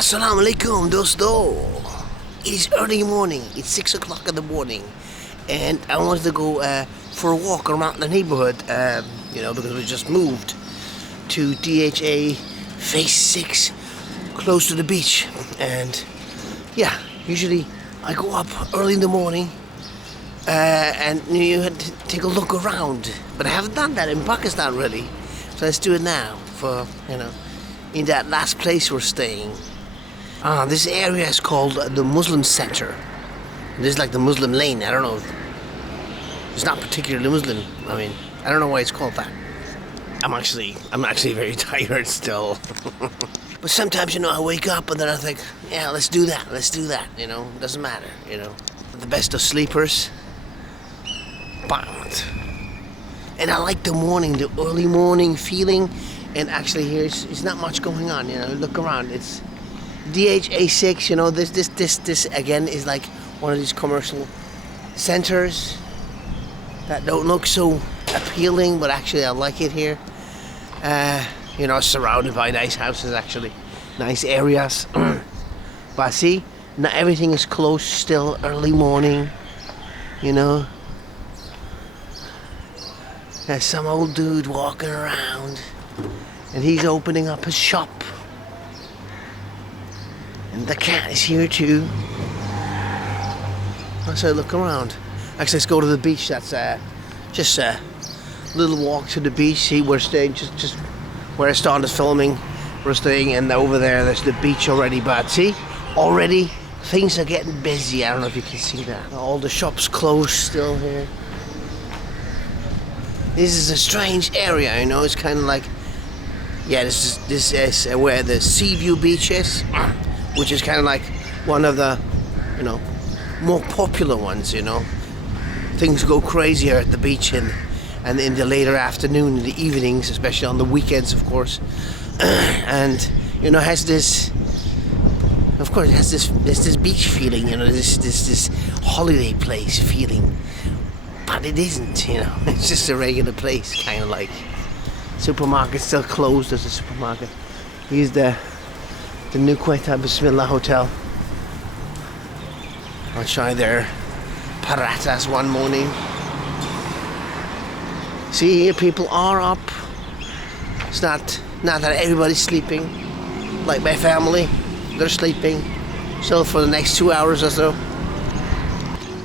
Assalamu alaikum, dosto. It is early morning. It's 6 o'clock in the morning, and I wanted to go for a walk around the neighborhood. Because we just moved to DHA Phase 6, close to the beach. And yeah, usually I go up early in the morning and you had to take a look around. But I haven't done that in Pakistan really, so let's do it now. In that last place we're staying. This area is called the Muslim Center. This is like the Muslim lane. I don't know. It's not particularly Muslim. I don't know why it's called that. I'm actually very tired still. But sometimes, I wake up and then I think, yeah, let's do that. It doesn't matter, The best of sleepers. But, and I like the early morning feeling. And actually here, it's not much going on, Look around. It's DHA 6, this again is like one of these commercial centers that don't look so appealing, but actually I like it here. Surrounded by nice houses, actually, nice areas. But see, not everything is closed still, early morning, There's some old dude walking around, and he's opening up his shop. And the cat is here too. Let's look around. Actually, let's go to the beach. That's just a little walk to the beach. See, we're staying just where I started filming. We're staying, and over there's the beach already. But see, already things are getting busy. I don't know if you can see that. All the shops closed still here. This is a strange area, It's kind of like, yeah, this is where the Seaview Beach is. Which is kind of like one of the, more popular ones, Things go crazier at the beach and in the later afternoon, in the evenings, especially on the weekends, of course. And, has this, of course, it has this beach feeling, this holiday place feeling. But it isn't, It's just a regular place, kind of like. Supermarket's still closed as a supermarket. Here's the New Quetta Bismillah Hotel. I'll try their parathas one morning. See, here people are up. It's not that everybody's sleeping. Like my family, they're sleeping still for the next 2 hours or so.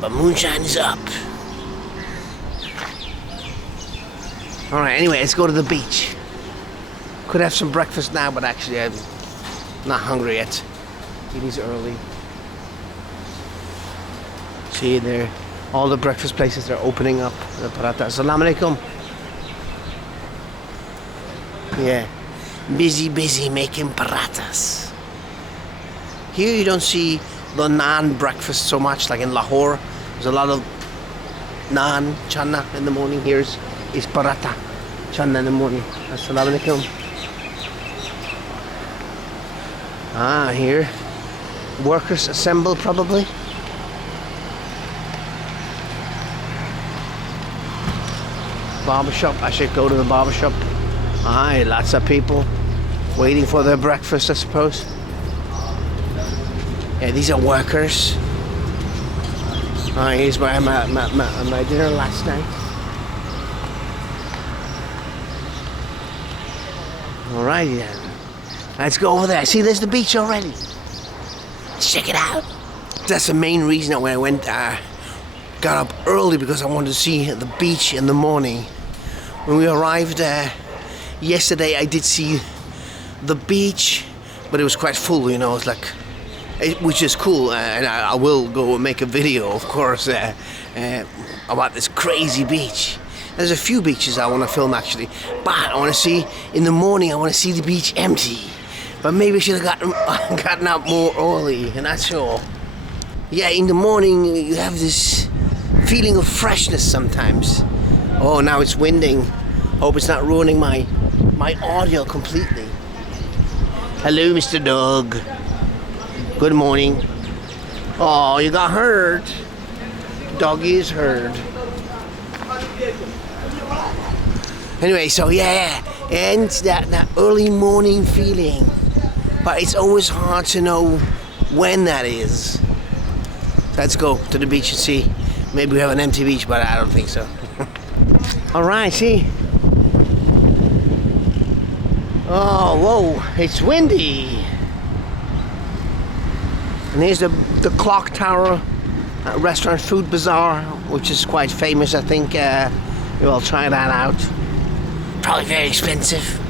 But Moonshine is up. Alright, anyway, let's go to the beach. Could have some breakfast now, but actually I'm not hungry yet. It is early. See there, all the breakfast places are opening up. The paratha. Assalamu alaikum. Yeah, busy making parathas. Here you don't see the naan breakfast so much like in Lahore. There's a lot of naan, chana in the morning. Here's paratha, chana in the morning. Assalamu alaikum. Here, workers assemble probably. Barbershop, I should go to the barbershop. Lots of people waiting for their breakfast, I suppose. Yeah, these are workers. Here's where I'm at my dinner last night. Alrighty then. Let's go over there. See, there's the beach already. Let's check it out. That's the main reason when I went, got up early, because I wanted to see the beach in the morning. When we arrived yesterday, I did see the beach, but it was quite full, It's like, which is cool, and I will go and make a video, of course, about this crazy beach. There's a few beaches I want to film actually, but I want to see in the morning. I want to see the beach empty. But maybe I should have gotten up more early, and that's all. Yeah, in the morning you have this feeling of freshness sometimes. Oh, now it's winding. Hope it's not ruining my audio completely. Hello, Mr. Dog. Good morning. Oh, you got hurt. Doggy is hurt. Anyway, so yeah, and that early morning feeling. but it's always hard to know when that is. Let's go to the beach and see. Maybe we have an empty beach, but I don't think so. All right, see. Oh, whoa, it's windy. And here's the clock tower restaurant food bazaar, which is quite famous. I think we'll try that out. Probably very expensive.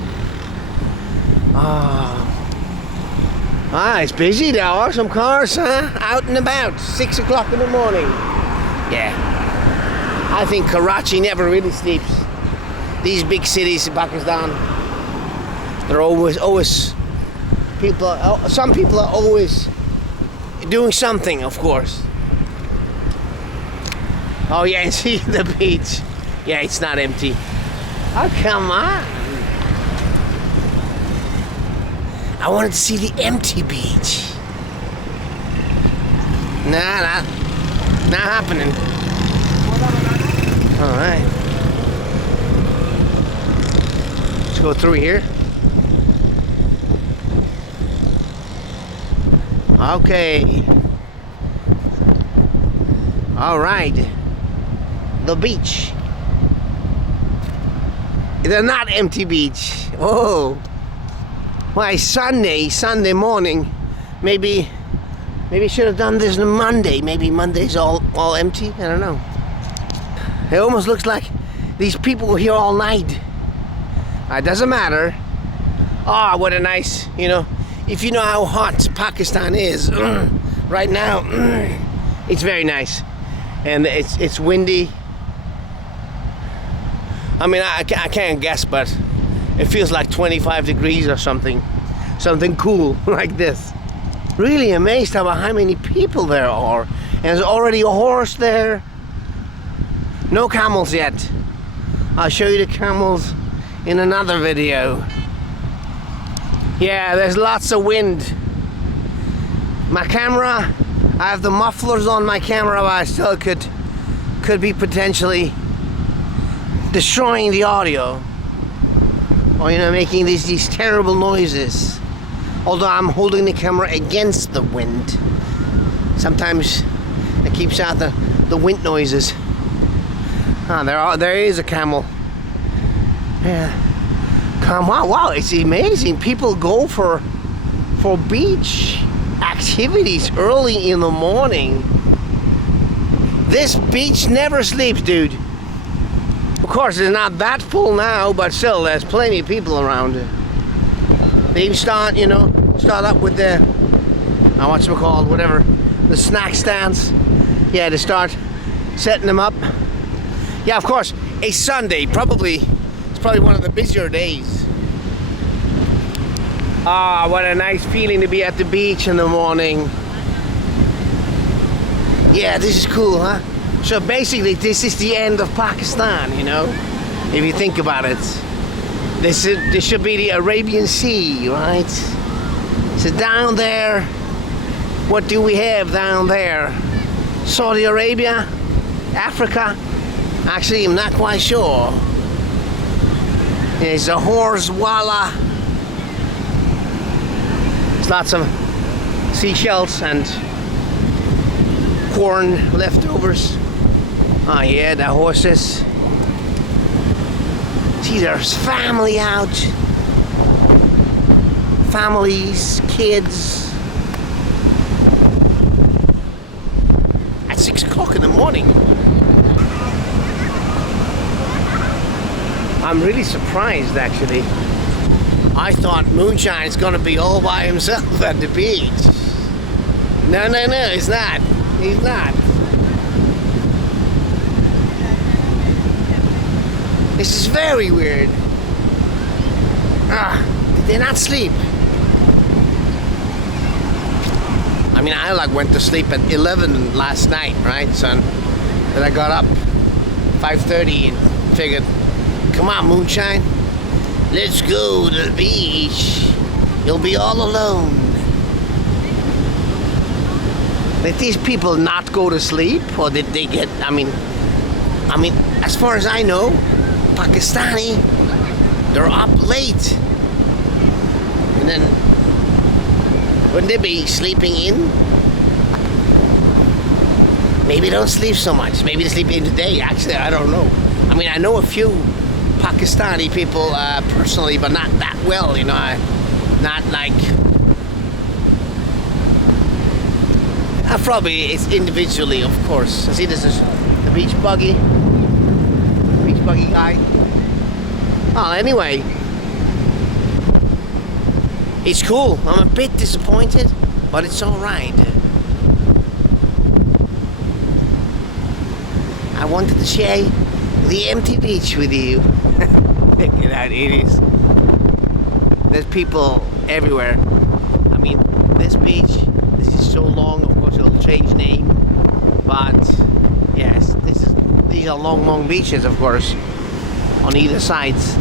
It's busy. There are some cars out and about. 6 o'clock in the morning. Yeah. I think Karachi never really sleeps. These big cities in Pakistan, they're always people. Some people are always doing something, of course. Oh yeah, and see the beach. Yeah, it's not empty. Oh, come on. I wanted to see the empty beach. Nah, not happening. All right. Let's go through here. Okay. All right. The beach. The not empty beach. Oh. Why, Sunday morning. Maybe should have done this on Monday. Maybe Monday's all empty. I don't know. It almost looks like these people were here all night. It doesn't matter. Oh, what a nice, if you know how hot Pakistan is right now, it's very nice. And it's windy. I mean, I can't guess, but it feels like 25 degrees or something. Something cool like this. Really amazed about how many people there are. And there's already a horse there. No camels yet. I'll show you the camels in another video. Yeah, there's lots of wind. My camera, I have the mufflers on my camera, but I still could be potentially destroying the audio. Or making these terrible noises. Although I'm holding the camera against the wind. Sometimes it keeps out the wind noises. There is a camel. Yeah. Come on, wow, it's amazing. People go for beach activities early in the morning. This beach never sleeps, dude. Of course, it's not that full now, but still, there's plenty of people around. They even start up with the, the snack stands. Yeah, they start setting them up. Yeah, of course, a Sunday, it's probably one of the busier days. Ah, what a nice feeling to be at the beach in the morning. Yeah, this is cool, huh? So basically, this is the end of Pakistan, if you think about it. This should be the Arabian Sea, right? So down there, what do we have down there? Saudi Arabia? Africa? Actually, I'm not quite sure. There's a horse walla. There's lots of seashells and corn leftovers. Oh yeah, the horses. See, there's family out. Families, kids. At 6 o'clock in the morning. I'm really surprised, actually. I thought Moonshine is gonna be all by himself at the beach. No, he's not. He's not. This is very weird. Did they not sleep? I mean, I went to sleep at 11 last night, right, son? Then I got up 5:30 and figured, come on, Moonshine, let's go to the beach. You'll be all alone. Did these people not go to sleep, or did they get? I mean, as far as I know, Pakistani, they're up late, and then Wouldn't they be sleeping in? Maybe they don't sleep so much. Maybe they sleep in the day. Actually, I don't know. I mean, I know a few Pakistani people personally, but not that well, you know. Not like... probably it's individually, of course. I see this is the beach buggy. Beach buggy guy. Well, anyway. It's cool. I'm a bit disappointed, but it's alright. I wanted to share the empty beach with you. Look at that, it is. There's people everywhere. I mean, this beach, this is so long, of course it'll change name. But, yes, these are long beaches, of course, on either sides.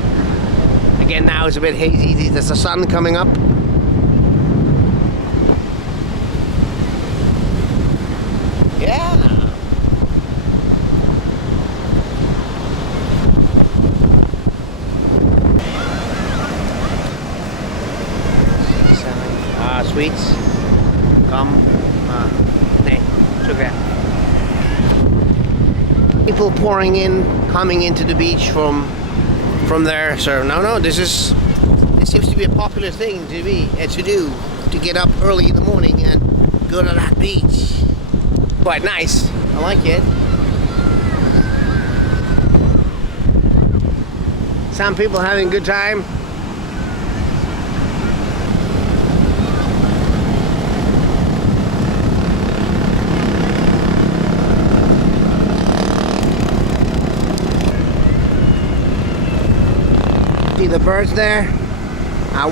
Again, now it's a bit hazy. There's the sun coming up. Yeah. Sweets. Come. Sugar. People pouring in, coming into the beach from there. So no, this seems to be a popular thing to do, to get up early in the morning and go to that beach. Quite nice. I like it. Some people having a good time. See the birds there?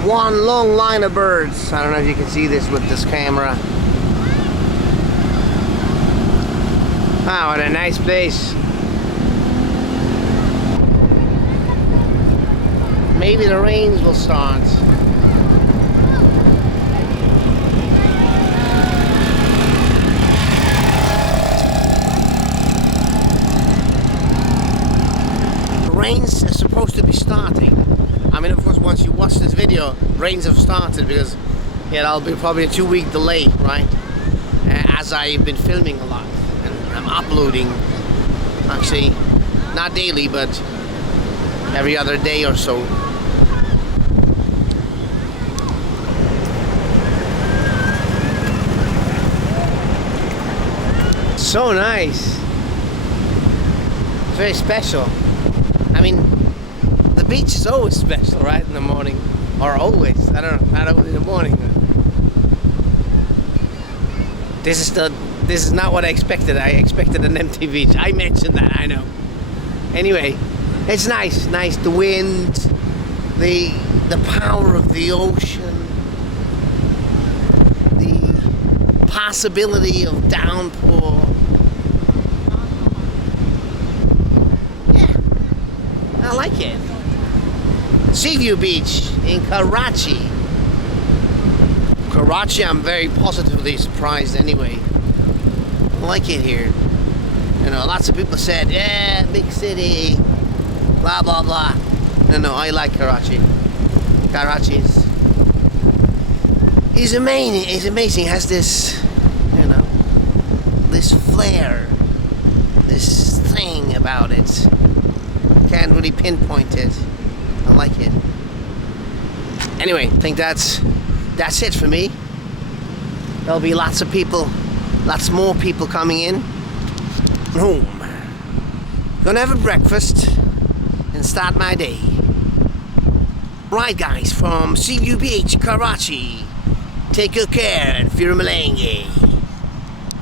One long line of birds. I don't know if you can see this with this camera. Wow, what a nice place. Maybe the rains will start. The rains are supposed to be starting. I mean, of course, once you watch this video, rains have started because, yeah, that'll be probably a 2-week delay, right? As I've been filming a lot. I'm uploading, actually, not daily, but every other day or so. So nice. Very special. I mean, the beach is always special, right, in the morning. Or always, I don't know, not only in the morning. This is not what I expected. I expected an empty beach. I mentioned that, I know. Anyway, it's nice. The wind, the power of the ocean, the possibility of downpour. Yeah, I like it. Seaview Beach in Karachi. Karachi, I'm very positively surprised anyway. I like it here. You know, lots of people said, yeah, big city, blah, blah, blah. No, I like Karachi. Karachi is amazing. It's amazing. It has this, you know, this flair, this thing about it. Can't really pinpoint it. I like it. Anyway, I think that's it for me. There'll be lots more people coming in. Home. Gonna have a breakfast and start my day. Right, guys, from Seaview Beach, Karachi. Take good care and Fir Malenge.